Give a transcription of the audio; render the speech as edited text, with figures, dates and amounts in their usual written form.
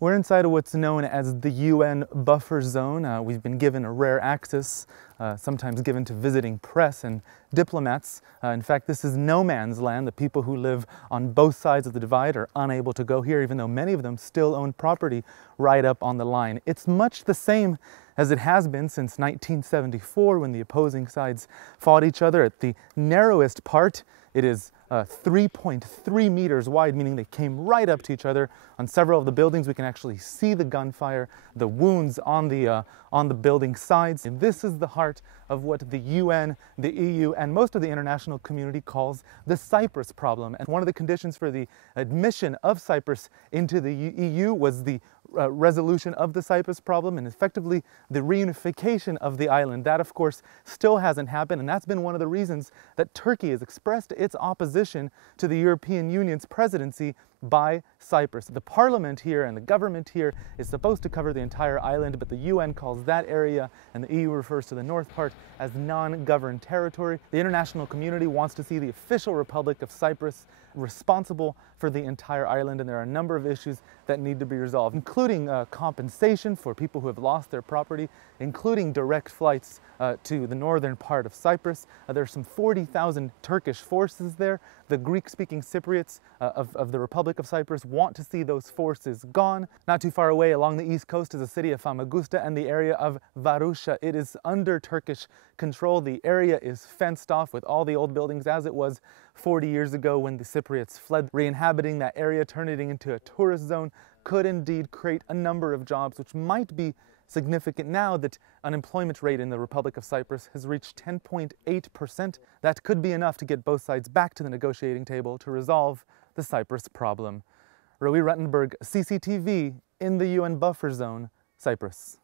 We're inside of what's known as the UN buffer zone. We've been given a rare access, sometimes given to visiting press and diplomats. In fact, this is no man's land. The people who live on both sides of the divide are unable to go here, even though many of them still own property right up on the line. It's much the same as it has been since 1974, when the opposing sides fought each other. At the narrowest part, it is 3.3 meters wide, meaning they came right up to each other. On several of the buildings, we can actually see the gunfire, the wounds on the building sides. And this is the heart of what the UN, the EU, and most of the international community calls the Cyprus problem. And one of the conditions for the admission of Cyprus into the EU was the resolution of the Cyprus problem and effectively the reunification of the island. That, of course, still hasn't happened, and that's been one of the reasons that Turkey has expressed its opposition to the European Union's presidency by Cyprus. The parliament here and the government here is supposed to cover the entire island, but the UN calls that area, and the EU refers to the north part, as non-governed territory. The international community wants to see the official Republic of Cyprus responsible for the entire island, and there are a number of issues that need to be resolved, including compensation for people who have lost their property, including direct flights to the northern part of Cyprus. There are some 40,000 Turkish forces there. The Greek-speaking Cypriots of the Republic of Cyprus want to see those forces gone. Not too far away along the east coast is the city of Famagusta and the area of Varusha. It is under Turkish control. The area is fenced off with all the old buildings as it was 40 years ago when the Cypriots fled. Re-inhabiting that area, turning it into a tourist zone, could indeed create a number of jobs, which might be significant now that unemployment rate in the Republic of Cyprus has reached 10.8%. That could be enough to get both sides back to the negotiating table to resolve the Cyprus problem. Roee, Ruttenberg, CCTV in the UN buffer zone, Cyprus.